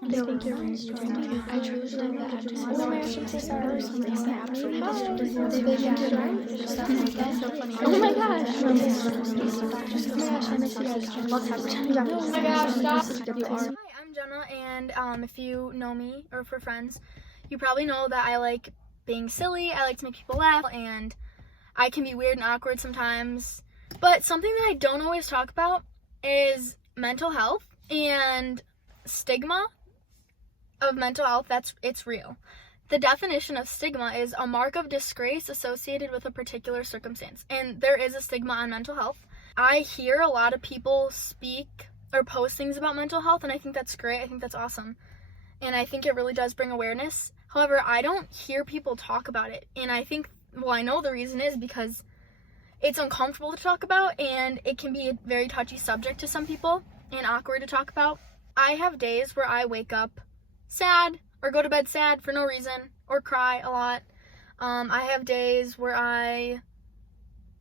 I think you're very strong. I truly believe that happiness or something that happened. Oh my gosh. Oh my gosh, I miss you guys. Oh my gosh, stop. Hi, I'm Jenna, and if you know me or for friends, you probably know that I like being silly. I like to make people laugh, and I can be weird and awkward sometimes. But something that I don't always talk about is mental health and stigma of mental health. It's real. The definition of stigma is a mark of disgrace associated with a particular circumstance, and there is a stigma on mental health. I hear a lot of people speak or post things about mental health, and I think that's great. I think that's awesome, and I think it really does bring awareness. However, I don't hear people talk about it, and I know the reason is because it's uncomfortable to talk about, and it can be a very touchy subject to some people and awkward to talk about. I have days where I wake up sad or go to bed sad for no reason or cry a lot. I have days where I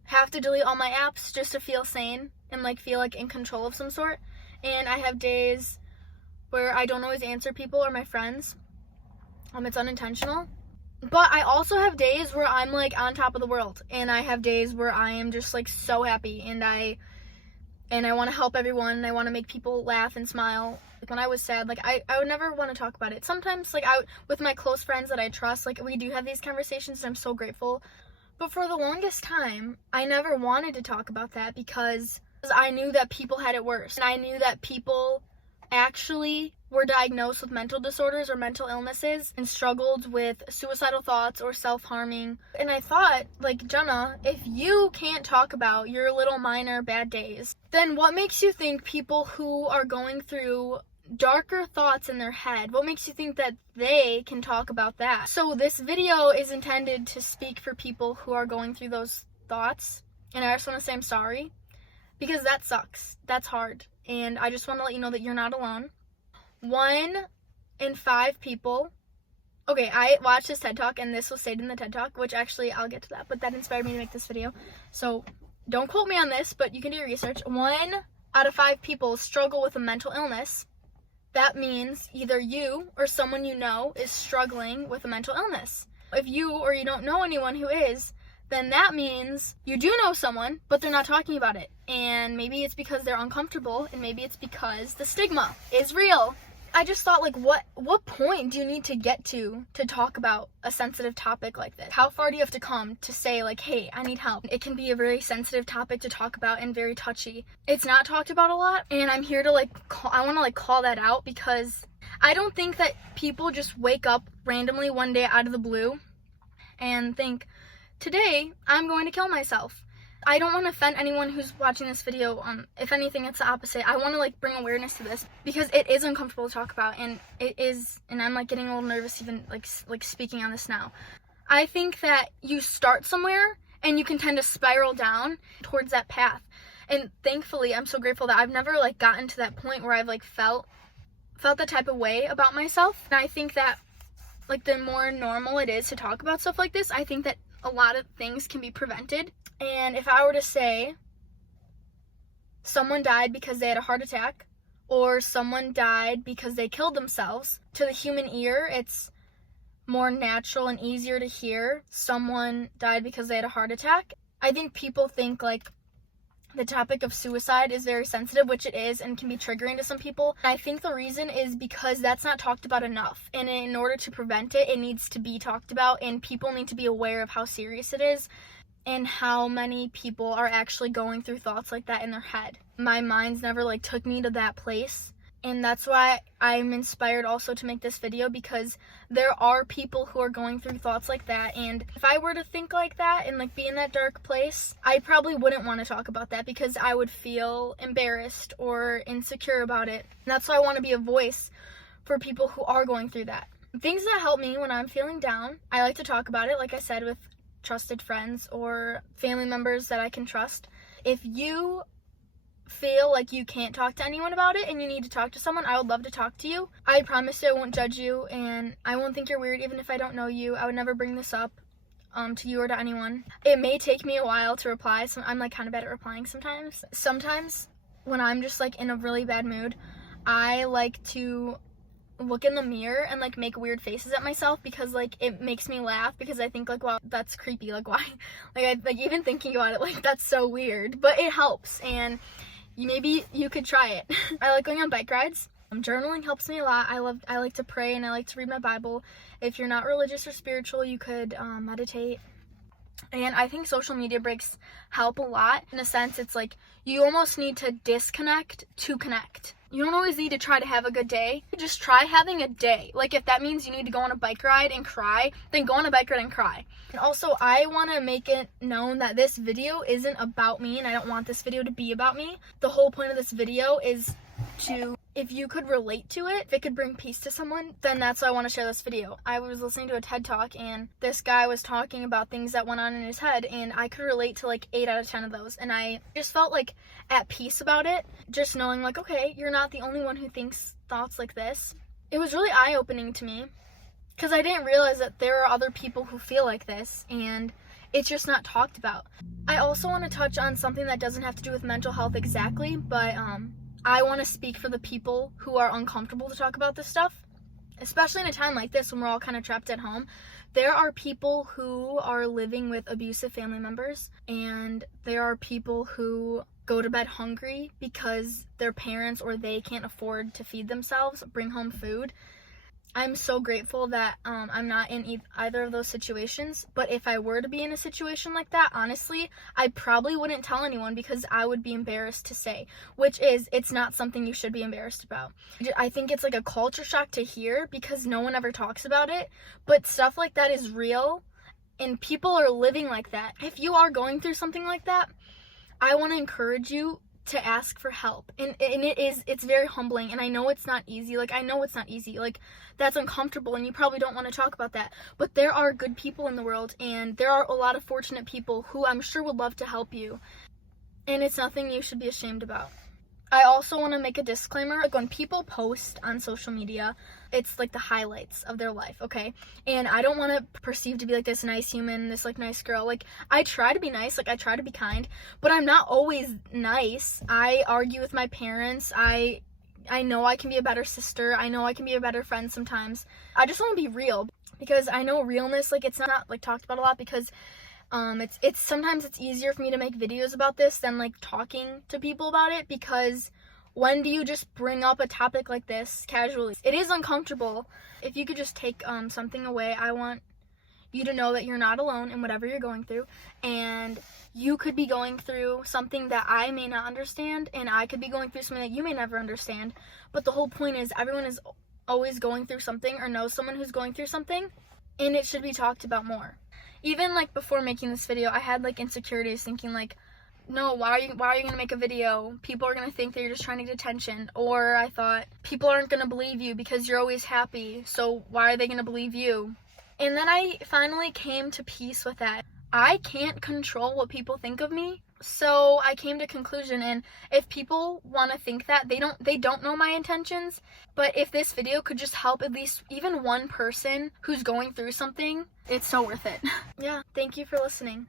have to delete all my apps just to feel sane and feel in control of some sort. And I have days where I don't always answer people or my friends. It's unintentional. But I also have days where I'm on top of the world, and I have days where I am just so happy, and I want to help everyone, and I want to make people laugh and smile. When I was sad, I would never want to talk about it. Sometimes with my close friends that I trust, we do have these conversations, and I'm so grateful. But for the longest time, I never wanted to talk about that because I knew that people had it worse, and I knew that people actually were diagnosed with mental disorders or mental illnesses and struggled with suicidal thoughts or self-harming. And I thought, Jenna, if you can't talk about your little minor bad days, then what makes you think people who are going through darker thoughts in their head, what makes you think that they can talk about that? So this video is intended to speak for people who are going through those thoughts, and I just want to say I'm sorry, because that sucks. That's hard. And I just want to let you know that you're not alone. 1 in 5 people. Okay, I watched this TED Talk, and this was stated in the TED Talk, which actually I'll get to that, but that inspired me to make this video. So don't quote me on this, but you can do your research. 1 out of 5 people struggle with a mental illness. That means either you or someone you know is struggling with a mental illness. If you or you don't know anyone who is, then that means you do know someone, but they're not talking about it. And maybe it's because they're uncomfortable, and maybe it's because the stigma is real. I just thought, what point do you need to get to talk about a sensitive topic like this? How far do you have to come to say, hey, I need help? It can be a very sensitive topic to talk about and very touchy. It's not talked about a lot, and I'm here to, I want to, call that out, because I don't think that people just wake up randomly one day out of the blue and think, today, I'm going to kill myself. I don't want to offend anyone who's watching this video. If anything, it's the opposite. I want to bring awareness to this because it is uncomfortable to talk about, and it is, and I'm getting a little nervous even speaking on this now. I think that you start somewhere and you can tend to spiral down towards that path. And thankfully, I'm so grateful that I've never gotten to that point where I've felt that type of way about myself. And I think that the more normal it is to talk about stuff like this, I think that a lot of things can be prevented. And if I were to say someone died because they had a heart attack, or someone died because they killed themselves, to the human ear, it's more natural and easier to hear someone died because they had a heart attack. I think people think the topic of suicide is very sensitive, which it is, and can be triggering to some people. I think the reason is because that's not talked about enough. And in order to prevent it, it needs to be talked about, and people need to be aware of how serious it is and how many people are actually going through thoughts like that in their head. My mind's never took me to that place. And that's why I'm inspired also to make this video, because there are people who are going through thoughts like that. And if I were to think like that and be in that dark place, I probably wouldn't want to talk about that because I would feel embarrassed or insecure about it. And that's why I want to be a voice for people who are going through that. Things that help me when I'm feeling down, I like to talk about it, like I said, with trusted friends or family members that I can trust. If you feel like you can't talk to anyone about it and you need to talk to someone, I would love to talk to you. I promise you I won't judge you, and I won't think you're weird even if I don't know you. I would never bring this up to you or to anyone. It may take me a while to reply, so I'm kind of bad at replying sometimes. Sometimes when I'm just in a really bad mood, I like to look in the mirror and like make weird faces at myself because like it makes me laugh because I think like, wow, that's creepy, like why, like even thinking about it, like that's so weird, but it helps, and maybe you could try it. I like going on bike rides. Journaling helps me a lot. I like to pray and I like to read my Bible. If you're not religious or spiritual, you could meditate. And I think social media breaks help a lot. In a sense, it's like you almost need to disconnect to connect. You don't always need to try to have a good day. Just try having a day. Like if that means you need to go on a bike ride and cry, then go on a bike ride and cry. And also, I want to make it known that this video isn't about me, and I don't want this video to be about me. The whole point of this video is to, if you could relate to it, if it could bring peace to someone, then that's why I want to share this video. I was listening to a TED Talk and this guy was talking about things that went on in his head, and I could relate to like 8 out of 10 of those, and I just felt like at peace about it, just knowing like, okay, you're not the only one who thinks thoughts like this. It was really eye-opening to me because I didn't realize that there are other people who feel like this, and it's just not talked about. I also want to touch on something that doesn't have to do with mental health exactly, but I want to speak for the people who are uncomfortable to talk about this stuff, especially in a time like this when we're all kind of trapped at home. There are people who are living with abusive family members, and there are people who go to bed hungry because their parents or they can't afford to feed themselves, bring home food. I'm so grateful that I'm not in either of those situations, but if I were to be in a situation like that, honestly, I probably wouldn't tell anyone because I would be embarrassed to say, which is, it's not something you should be embarrassed about. I think it's like a culture shock to hear because no one ever talks about it, but stuff like that is real, and people are living like that. If you are going through something like that, I want to encourage you to ask for help, and it's very humbling, and I know it's not easy. Like, I know it's not easy, like that's uncomfortable, and you probably don't want to talk about that, but there are good people in the world, and there are a lot of fortunate people who I'm sure would love to help you, and it's nothing you should be ashamed about. I also want to make a disclaimer, like when people post on social media, it's like the highlights of their life, okay? And I don't want to perceive to be like this nice human, this like nice girl. Like, I try to be nice, like I try to be kind, but I'm not always nice. I argue with my parents. I know I can be a better sister. I know I can be a better friend sometimes. I just want to be real because I know realness, like it's not like talked about a lot because it's sometimes it's easier for me to make videos about this than like talking to people about it, because when do you just bring up a topic like this casually? It is uncomfortable. If you could just take something away, I want you to know that you're not alone in whatever you're going through, and you could be going through something that I may not understand, and I could be going through something that you may never understand, but the whole point is everyone is always going through something or knows someone who's going through something, and it should be talked about more. Even like before making this video, I had like insecurities, thinking like, no, why are you gonna make a video? People are gonna think that you're just trying to get attention. Or I thought, people aren't gonna believe you because you're always happy, so why are they gonna believe you? And then I finally came to peace with that. I can't control what people think of me, so I came to a conclusion, and if people want to think that, they don't know my intentions, but if this video could just help at least even one person who's going through something, it's so worth it. Yeah, thank you for listening.